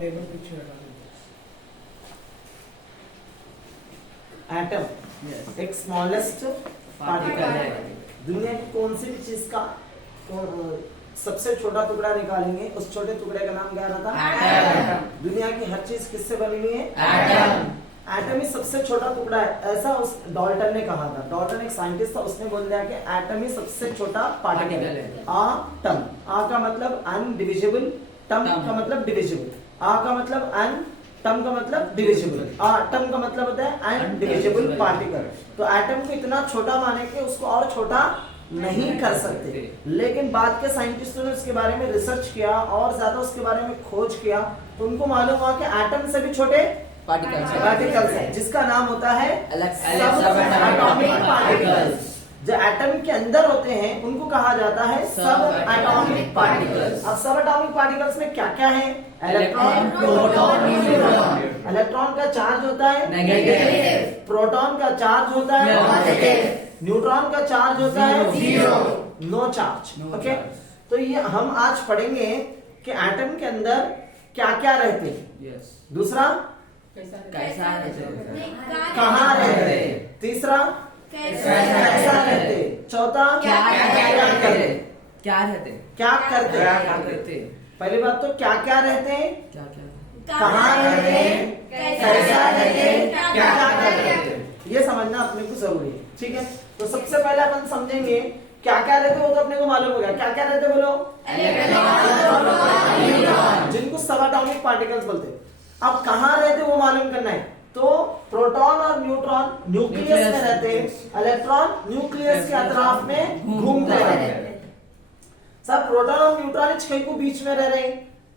Table पीछे हटा atom एक स्मॉलेस्ट पार्टिकल है। दुनिया की कौन सी भी चीज का सबसे छोटा टुकड़ा निकालेंगे, उस छोटे टुकड़े का नाम क्या रहता है? एटम। दुनिया की हर चीज किससे बनी हुई है? एटम। एटम ही सबसे छोटा टुकड़ा है, ऐसा उस डॉल्टन ने कहा था। डॉल्टन एक साइंटिस्ट था, उसने बोल दिया कि एटम ही सबसे छोटा पार्टिकल है। आटम, आ का मतलब अनडिविजिबल, टम का मतलब डिविजिबल, आ का मतलब अन, टम का मतलब डिविजिबल, आटम का मतलब होता है अनडिविजिबल पार्टिकल। तो एटम को इतना छोटा माने कि उसको और छोटा नहीं कर सकते, लेकिन बाद के साइंटिस्टों ने उसके बारे में रिसर्च किया और ज्यादा उसके बारे में खोज किया, तो उनको मालूम हुआ कि एटम से भी छोटे पार्टिकल्स है, जिसका नाम होता है एटॉमिक पार्टिकल्स। जो एटम के अंदर होते हैं उनको कहा जाता है सब एटॉमिक पार्टिकल्स। अब सब एटॉमिक पार्टिकल्स में क्या क्या है? Electron, proton, neutron. इलेक्ट्रॉन का चार्ज होता है नेगेटिव, प्रोटॉन का चार्ज होता है पॉजिटिव, न्यूट्रॉन का चार्ज होता है जीरो, नो चार्ज। ओके, तो ये हम आज पढ़ेंगे कि एटम के अंदर क्या क्या रहते हैं। दूसरा, कैसा रहते, कहाँ रहते, तीसरा कैसा रहते, चौथा क्या करते, क्या करते। पहली बात तो क्या क्या रहते हैं, कहाँ रहते हैं, कैसा रहते हैं, क्या करते हैं, ये समझना अपने को जरूरी है। ठीक है, तो सबसे पहले अपन समझेंगे क्या क्या रहते, वो तो अपने को मालूम होगा। क्या क्या रहते बोलो? इलेक्ट्रॉन, जिनको सब एटॉमिक पार्टिकल्स बोलते हैं। अब कहाँ रहते वो मालूम करना है, तो प्रोटॉन और न्यूट्रॉन न्यूक्लियस में रहते हैं, इलेक्ट्रॉन न्यूक्लियस के अतराफ में घूमते रहते हैं। सब प्रोटॉन और न्यूट्रॉन कहीं को बीच में रह रहे हैं।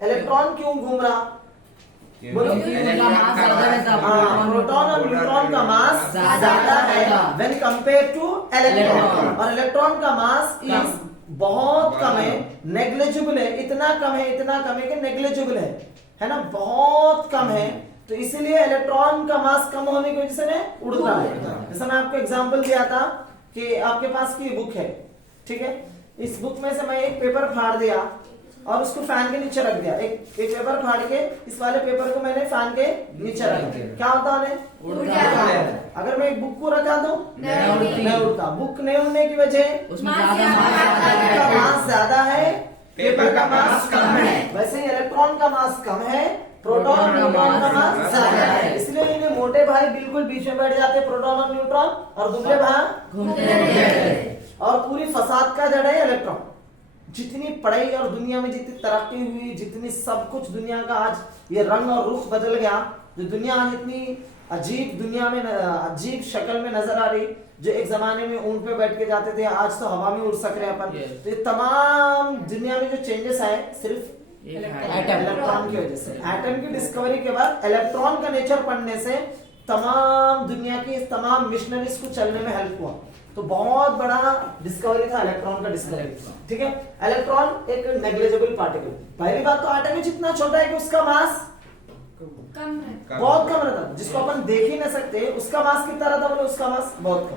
इलेक्ट्रॉन क्यों घूम रहा बोलो? प्रोटॉन और न्यूट्रॉन का मास ज्यादा है व्हेन कंपेयर टू इलेक्ट्रॉन, और इलेक्ट्रॉन का मास इज बहुत कम है, नेग्लिजिबल है, इतना कम है कि नेग्लिजिबल है ना, बहुत कम है। तो इसीलिए इलेक्ट्रॉन का मास कम होने की वजह से उड़ता है। जैसा मैं आपको एग्जांपल दिया था कि आपके पास की बुक है, ठीक है, इस बुक में से मैं एक पेपर फाड़ दिया और उसको फैन के नीचे रख दिया। एक पेपर फाड़ के इस वाले पेपर को मैंने फैन के नीचे रख दिया, क्या होता है? अगर मैं एक बुक को रखा दूं नहीं उड़ता। बुक नहीं उड़ने की वजह मास ज्यादा है, पेपर का मास कम है। वैसे ही इलेक्ट्रॉन का मास कम है, प्रोटॉन और न्यूट्रॉन का मास ज्यादा है, इसलिए इन्हें मोटे भाई बिल्कुल बीच में बैठ जाते हैं प्रोटॉन और न्यूट्रॉन, और दुबले भाई घूमते रहते हैं। और पूरी फसाद का जड़ है इलेक्ट्रॉन। जितनी पढ़ाई और दुनिया में जितनी तरक्की हुई, जितनी सब कुछ दुनिया का आज ये रंग और रुख बदल गया, जो दुनिया आज इतनी अजीब दुनिया में अजीब शक्ल में नजर आ रही, जो एक जमाने में ऊंट पे बैठ के जाते थे आज तो हवा में उड़ सक रहे अपन। तो ये तमाम दुनिया में जो चेंजेस आए सिर्फ इलेक्ट्रॉन की वजह से। एटम की डिस्कवरी के बाद इलेक्ट्रॉन का नेचर पढ़ने से तमाम दुनिया की तमाम मिशनरीज को चलने में हेल्प हुआ। तो बहुत बड़ा डिस्कवरी था इलेक्ट्रॉन का डिस्कवरी। ठीक है, इलेक्ट्रॉन एक नेग्लिजिबल पार्टिकल। पहली बात तो एटम जितना छोटा है कि उसका मास बहुत कम रहता, जिसको अपन देख ही नहीं सकते, उसका मास कितना रहता बोले? उसका मास बहुत कम।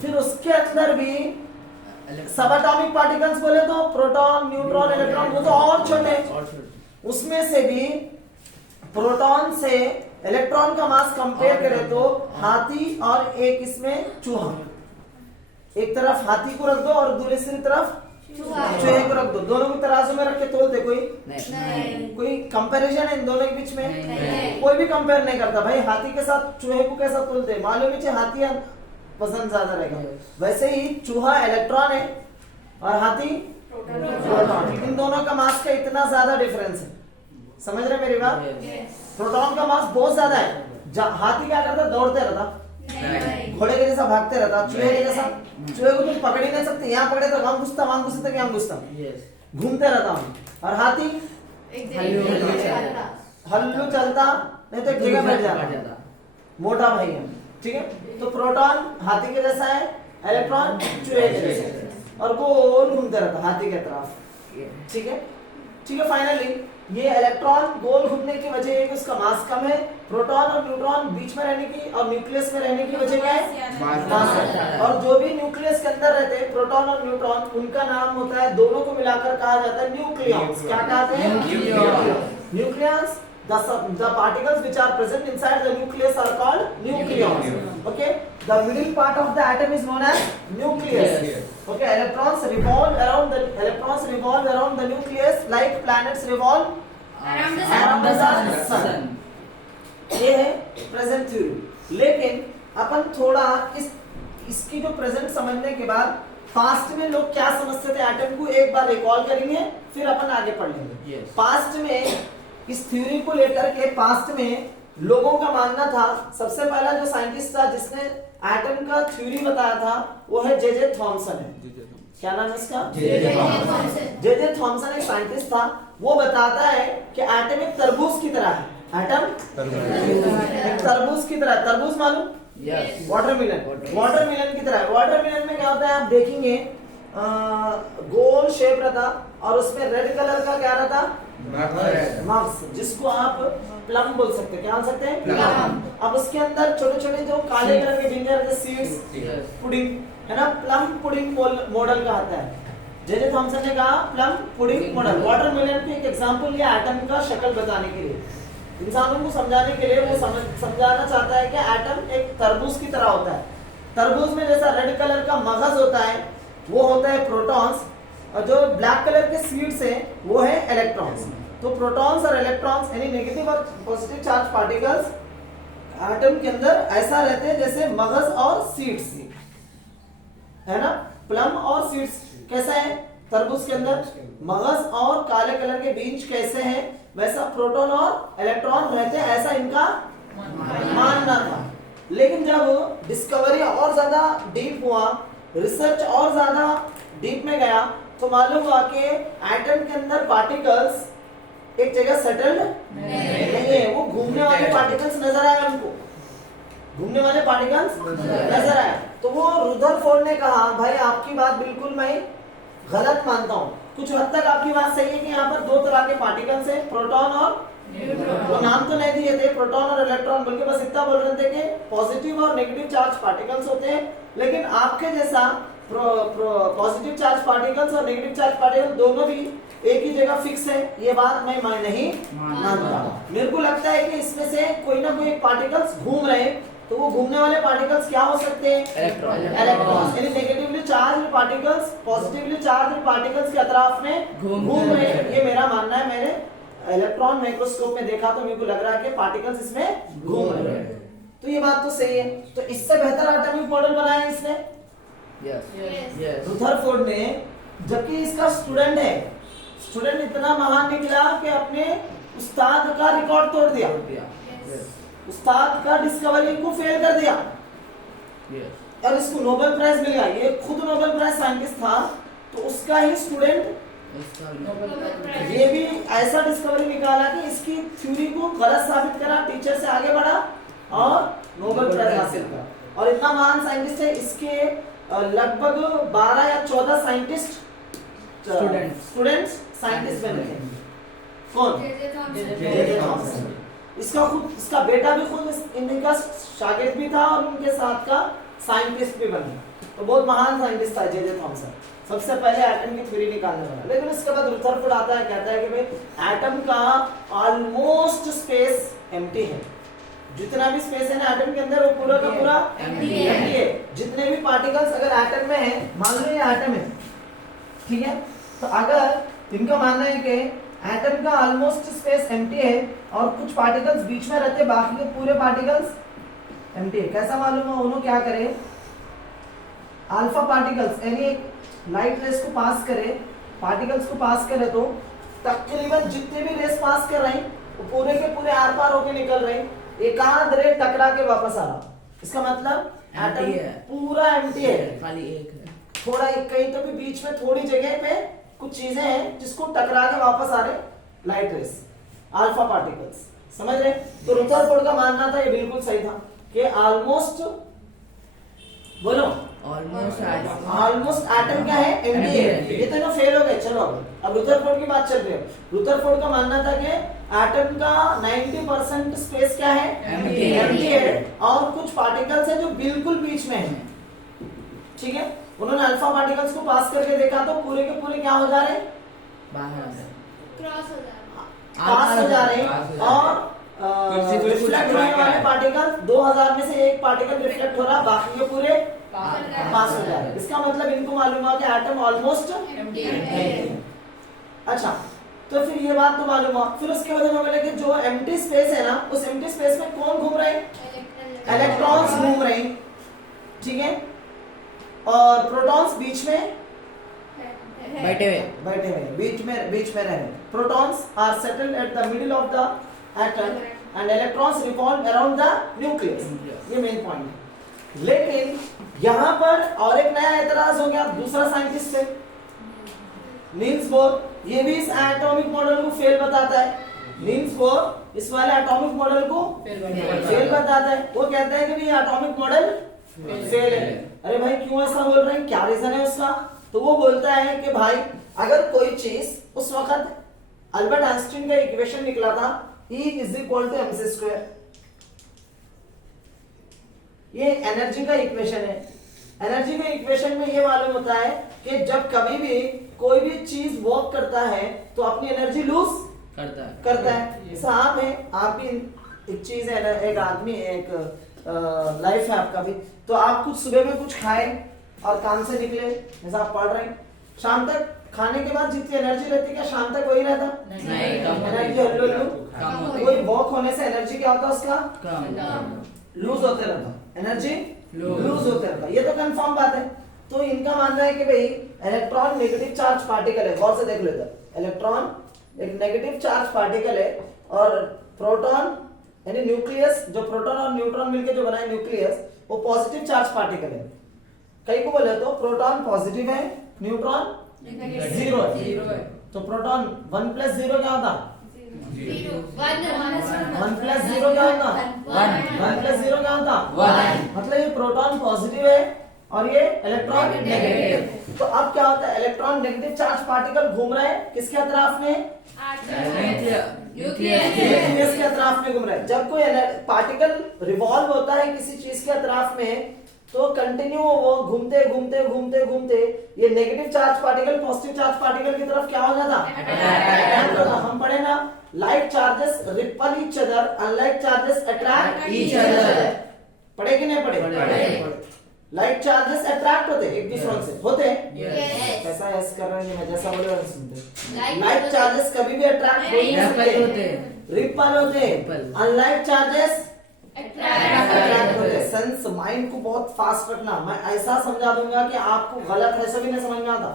फिर उसके अंदर भी सब एटॉमिक पार्टिकल्स बोले तो प्रोटॉन, न्यूट्रॉन, इलेक्ट्रॉन, वो तो और छोटे। उसमें से भी प्रोटॉन से इलेक्ट्रॉन का मास कंपेयर करें तो हाथी और एक इसमें चूहा, एक तरफ हाथी को रख दो और दूसरी तरफ चूहे को रख दो, दोनों को तराजू में रख के तोल दे, कोई कोई कंपैरिजन है इन दोनों के बीच में? कोई भी कंपेयर नहीं करता भाई। हाथी के साथ चूहे को कैसा तोलते, मालूम है हाथी पसंद ज्यादा रहेगा। वैसे ही चूहा इलेक्ट्रॉन है और हाथी प्रोटॉन, इन दोनों का मास का इतना ज्यादा डिफरेंस है। समझ रहे मेरी बात? प्रोटॉन का मास बहुत ज्यादा है। हाथी क्या करता? दौड़ते रहता, घोड़े के जैसा भागते रहता, चूहे के जैसा, चूहे को तुम पकड़ ही नहीं सकते, यहाँ पकड़े तो वहां घुसता, वहां घुसते तो यहाँ घुसता, घूमते रहता हूँ। और हाथी हल्लू चलता नहीं तो एक जगह बैठ जाता, मोटा भाई है। ठीक है, तो प्रोटॉन हाथी के जैसा है, इलेक्ट्रॉन चूहे के जैसा है, और गोल घूमते रहता हाथी के तरफ। ठीक है, फाइनली ये इलेक्ट्रॉन गोल घूमने की वजह है कि उसका मास कम है, प्रोटॉन और न्यूट्रॉन बीच में रहने की और न्यूक्लियस में रहने की वजह क्या है? मास है। और जो भी न्यूक्लियस के अंदर रहते हैं प्रोटॉन और न्यूट्रॉन, उनका नाम होता है, दोनों को मिलाकर कहा जाता है न्यूक्लियॉन्स। क्या कहते हैं? Nucleons. The particles which are present inside the nucleus are called nucleons. Okay, the middle part of the atom is known as nucleus. Okay, electrons revolve around the nucleus like planets revolve around the sun. ये है present theory. लेकिन अपन थोड़ा इसकी जो present समझने के बाद past में लोग क्या समझते थे एटम को एक बार रिकॉल करेंगे, फिर अपन आगे पढ़ लेंगे। पास्ट में इस थ्योरी को लेकर के पास्ट में लोगों का मानना था, सबसे पहला जो साइंटिस्ट था जिसने एटम का थ्योरी बताया था वो है जे थॉमसन है। क्या नाम है इसका? जे थॉमसन एक साइंटिस्ट था। वो बताता है कि एटम एक तरबूज की तरह है। एटम एक तरबूज की तरह। तरबूज मालूम? वाटरमेलन की तरह। वाटरमेलन में क्या होता है आप देखेंगे, गोल शेप रहता और उसमें रेड कलर का क्या रहता, मग्स, जिसको आप प्लम बोल सकते हैं। क्या बोल सकते हैं? प्लम। अब उसके अंदर छोटे छोटे जो काले कलर के बिंदु रहते, सीड्स, पुडिंग है ना, प्लम पुडिंग मॉडल का आता है। जे थॉमसन ने कहा प्लम पुडिंग मॉडल। वाटरमेलन पे एक एग्जांपल लिया एटम का शक्ल बताने के लिए, इंसानों को समझाने के लिए। वो समझाना चाहता है कि एटम एक तरबूज की तरह होता है। तरबूज में जैसा रेड कलर का मगज होता है वो होता है प्रोटॉन्स, और जो ब्लैक कलर के सीड्स हैं वो है इलेक्ट्रॉन्स। तो प्रोटॉन्स और इलेक्ट्रॉन्स यानी नेगेटिव और पॉजिटिव चार्ज पार्टिकल्स एटम के अंदर ऐसा रहते हैं जैसे मगज और सीड्स, है ना। प्लम और सीड्स कैसा है, तरबूज के अंदर मगज और काले कलर के बीज कैसे हैं, वैसा प्रोटॉन और इलेक्ट्रॉन रहते हैं, ऐसा इनका मानना था। लेकिन जब डिस्कवरी और ज्यादा डीप हुआ, रिसर्च और ज्यादा डीप में गया, तो मालूम हुआ कि एटम के अंदर पार्टिकल्स एक जगह सेटल्ड नहीं है। वो घूमने वाले पार्टिकल्स नजर आए उनको, घूमने वाले पार्टिकल्स नजर आए। तो वो रुदरफोर्ड ने कहा भाई आपकी बात बिल्कुल मैं गलत मानता हूँ। कुछ हद तक आपकी बात सही है कि यहाँ पर दो तरह के पार्टिकल्स हैं, प्रोटॉन और वो नाम तो नहीं दिए थे प्रोटॉन और इलेक्ट्रॉन, बल्कि बस इतना बोल रहे थे कि पॉजिटिव और नेगेटिव चार्ज पार्टिकल्स होते हैं। लेकिन आपके जैसा पॉजिटिव चार्ज पार्टिकल्स और नेगेटिव चार्ज पार्टिकल दोनों भी एक ही जगह फिक्स है, ये बात मैं नहीं मानता। मेरे को लगता है कि इसमें से कोई ना कोई पार्टिकल्स घूम रहे हैं। तो वो घूमने वाले पार्टिकल्स क्या हो सकते हैं? इलेक्ट्रॉन्स, यानी negatively charge particles positively charge particles के अतराफ में घूम रहे हैं। ये मेरा मानना है। मैंने इलेक्ट्रॉन माइक्रोस्कोप में देखा तो मेरे को लग रहा है कि पार्टिकल्स इसमें घूम रहे हैं। तो ये बात तो सही है। तो इससे बेहतर एटॉमिक मॉडल बनाया इसने रुदरफोर्ड ने, जबकि इसका स्टूडेंट है। स्टूडेंट इतना महान निकला कि अपने उस्ताद का रिकॉर्ड तोड़ दिया, उस्ताद का डिस्कवरी को फेल कर दिया और इसको नोबेल प्राइज मिल गया। ये खुद नोबेल प्राइज साइंटिस्ट था, तो उसका ही स्टूडेंट ये भी ऐसा डिस्कवरी निकाला कि इसकी थ्योरी को गलत साबित करा, टीचर से आगे बढ़ा और नोबेल प्राइज हासिल करा। और इतना महान साइंटिस्ट है, इसके लगभग 12 या 14 साइंटिस्ट स्टूडेंट्स साइंटिस्ट बने थे। कौन? J Thomson. इसका बेटा भी खुद इनका शागिर्द भी था और उनके साथ का साइंटिस्ट भी बना। तो बहुत महान साइंटिस्ट था जे थॉमसन, सबसे पहले एटम की थ्योरी निकालने वाला। लेकिन उसके बाद रुदरफोर्ड आता है, कहता है कि भाई एटम का ऑलमोस्ट स्पेस एम्प्टी है। जितना भी स्पेस है ना एटम के अंदर वो पूरा का पूरा एम्प्टी है। जितने भी पार्टिकल्स अगर एटम में है, मान लो ये एटम है, ठीक है, तो अगर इनका मानना है कि एटम का ऑलमोस्ट स्पेस एम्प्टी है और कुछ पार्टिकल्स बीच में रहते, बाकी के पूरे पार्टिकल्स एम्प्टी है। कैसा मालूम है? उन्होंने क्या करे, अल्फा पार्टिकल्स यानी लाइट रेस को पास करे, पार्टिकल्स को पास करे, तो तकरीबन जितने भी रेस पास कर रहे हैं वो पूरे के पूरे आर पार होके निकल रहे हैं, एकांत रे टकरा के वापस आ रहा। इसका मतलब एटम पूरा एम्प्टी है, खाली एक है। थोड़ा एक कहीं तो भी बीच में थोड़ी जगह पे कुछ चीजें हैं जिसको टकरा के वापस आ रहे, लाइट रेस, अल्फा पार्टिकल्स। समझ रहे? तो रुदरफोर्ड का मानना था, ये बिल्कुल सही था कि ऑलमोस्ट, बोलो ऑलमोस्ट एटम क्या है? एम्प्टी है। ये तो ना फेल हो गए। चलो अब रुदरफोर्ड की बात चल रही है। रुदरफोर्ड का मानना था कि एटम का 90% स्पेस क्या है? एम्प्टी है और कुछ पार्टिकल्स हैं जो बिल्कुल बीच में है। ठीक है, उन्होंने अल्फा पार्टिकल्स को पास करके देखा तो पूरे के पूरे क्या हो जा रहे हैं? बाहर क्रॉस हो जाएगा। पास हो जा रहे हैं और रिफ्लेक्ट होने वाले पार्टिकल 2000 में से एक पार्टिकल रिफ्लेक्ट हो रहा, बाकी के पूरे पास हो जा रहे हैं। इसका मतलब इनको मालूम हुआ कि एटम ऑलमोस्ट। अच्छा, तो फिर ये बात तो मालूम हुआ। फिर उसके बाद हमें बोले कि जो एम्प्टी स्पेस है ना, उस एम्प्टी स्पेस में कौन घूम रहे हैं? इलेक्ट्रॉन्स घूम रहे हैं, ठीक है, और प्रोटॉन्स बीच में बैठे हुए बीच में रह रहे। Protons are settled at the middle of the atom and electrons revolve around the nucleus. ये मेन पॉइंट है। लेकिन यहाँ पर और एक नया एतराज हो गया दूसरा साइंटिस्ट से, नील्स बोर। ये भी इस एटॉमिक मॉडल को फेल बताता है। नील्स बोर इस वाले एटॉमिक मॉडल को फेल बताता है। वो कहता है कि ये एटॉमिक मॉडल फेल है। अरे भाई क्यों ऐसा बोल रहे हैं, क्या रीजन है उसका? तो वो बोलता है कि भाई अगर कोई चीज, उस वक्त अल्बर्ट आइंस्टीन का इक्वेशन निकला था E is equal to mc square. ये एनर्जी का इक्वेशन है। एनर्जी के इक्वेशन में ये मालूम होता है कि जब कभी भी कोई भी चीज वर्क करता है तो अपनी एनर्जी लूज करता है। जैसे आप है, आप भी एक चीज है ना, एक आदमी है, एक लाइफ है आपका भी, तो आप कुछ सुबह में कुछ खाए और काम से निकले, जैसा आप पढ़ रहे हैं, शाम तक खाने के बाद जितनी एनर्जी रहती, क्या शाम तक वही रहता? एनर्जी हल्लू कोई वॉक होने से एनर्जी क्या होता उसका? लूज होते रहता, एनर्जी लूज होते रहता। ये तो कंफर्म बात है। तो इनका मानना है कि भाई इलेक्ट्रॉन नेगेटिव चार्ज पार्टिकल है। गौर से देख लो इधर, इलेक्ट्रॉन एक नेगेटिव चार्ज पार्टिकल है और प्रोटॉन यानी न्यूक्लियस, जो प्रोटॉन और न्यूट्रॉन मिलकर जो बना है न्यूक्लियस, वो पॉजिटिव चार्ज पार्टिकल है। कई को बोले तो प्रोटॉन पॉजिटिव है, न्यूट्रॉन जीरो है। तो प्रोटॉन 1 + 0 क्या होता? 1 + 0 क्या होता? 1 + 0 क्या होता? 1। मतलब ये प्रोटॉन पॉजिटिव है और ये इलेक्ट्रॉन नेगेटिव। तो अब क्या होता है, इलेक्ट्रॉन नेगेटिव चार्ज पार्टिकल घूम रहा है किसके अतराफ में? न्यूक्लियस के अतराफ में घूम रहा है। जब कोई पार्टिकल रिवॉल्व होता है किसी चीज के अतराफ में, तो कंटिन्यू वो घूमते घूमते घूमते घूमते ये negative charge particle positive charge particle की तरफ क्या हो जाता? हम पढ़े ना, like charges ripple each other, unlike charges attract each other. पढ़े कि नहीं पढ़े? लाइक चार्जेस अट्रैक्ट होते एक दूसरे से, होते कैसा ऐसा कर रहे हैं, जैसा बोले वैसा सुनते। लाइक चार्जेस कभी भी अट्रैक्ट हो नहीं सकते, रिपल होते। अनलाइक चार्जेस अट्रैक्ट होते। सेंस माइंड को बहुत फास्ट रखना। मैं ऐसा समझा दूंगा कि आपको गलत ऐसा भी नहीं समझ में आता।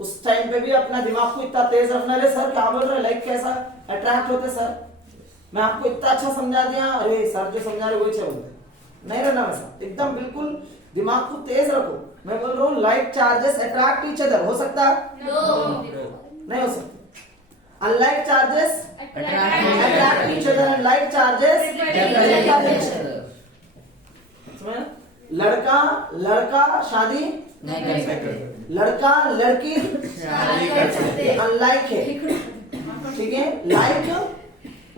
उस टाइम पे भी अपना दिमाग को इतना तेज रखना। ले सर क्या बोल रहे, लाइक कैसा अट्रैक्ट होते सर, मैं आपको इतना अच्छा समझा दिया, अरे सर जो समझा रहे वही बोल नहीं रहना वैसा, एकदम बिल्कुल दिमाग को तेज रखो। मैं बोल रहा हूँ like charges attract each other, हो सकता नहीं हो सकता। Unlike charges attract each other, unlike charges repel each other। लड़का लड़का शादी नहीं कर सकते, लड़का लड़की अनलाइक है, ठीक है। लाइक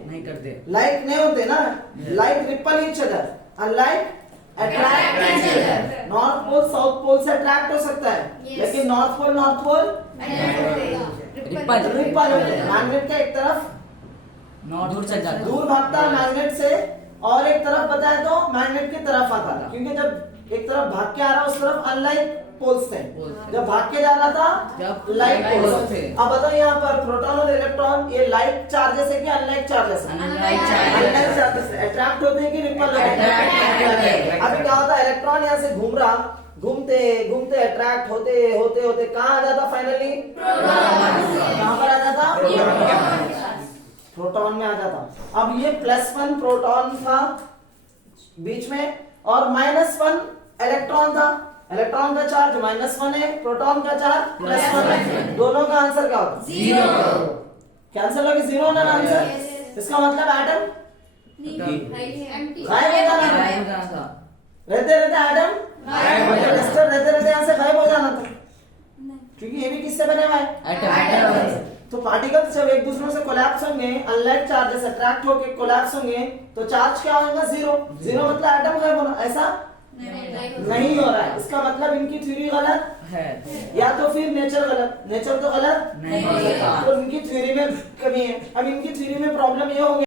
नहीं करते, लाइक नहीं होते ना, like repel each other, unlike attract each other. North pole south pole से अट्रैक्ट हो सकता है, लेकिन नॉर्थ पोल रिपल होते हैं। मैग्नेट का एक तरफ दूर चल जाता, दूर भागता है मैग्नेट से, और एक तरफ बताए तो मैग्नेट की तरफ आता है, क्योंकि जब एक तरफ भाग के आ रहा उस तरफ अनलाइक पोल्स थे, जब भाग के जा रहा था लाइक पोल्स थे। अब बताओ यहाँ पर प्रोटॉन और इलेक्ट्रॉन ये लाइक चार्जेस है कि अनलाइक चार्जेस है? अनलाइक चार्जेस अट्रैक्ट होते हैं कि रिपल होते हैं? अभी क्या होता है, इलेक्ट्रॉन यहाँ से घूम रहा, घूमते घूमते अट्रैक्ट होते होते होते कहाँ आ जाता फाइनली? कहाँ पर आ जाता? प्रोटॉन में आ जाता। अब ये +1 प्रोटॉन था बीच में और -1 इलेक्ट्रॉन था। इलेक्ट्रॉन का चार्ज -1 है, प्रोटॉन का चार्ज +1 है। दोनों का आंसर क्या होगा? 0। कैंसिल होगी 0 ना आंसर। इसका मतलब एटम गायब हो जाना था। रहते रहते एटम रहते रहते यहाँ से गायब हो जाना था, क्योंकि ये भी किससे बने हुआ है? एटम। तो पार्टिकल्स जब एक दूसरे से कोलैप्स होंगे, अनलाइक चार्जेस अट्रैक्ट होकर कोलैप्स होंगे, तो चार्ज क्या होगा? 0। 0 मतलब एटम गायब होना। ऐसा नहीं हो रहा है, इसका मतलब इनकी थ्योरी गलत है। या तो फिर नेचर गलत, नेचर तो गलत नहीं हो सकता। तो इनकी थ्योरी में कमी है। अब इनकी थ्योरी में प्रॉब्लम ये हो गया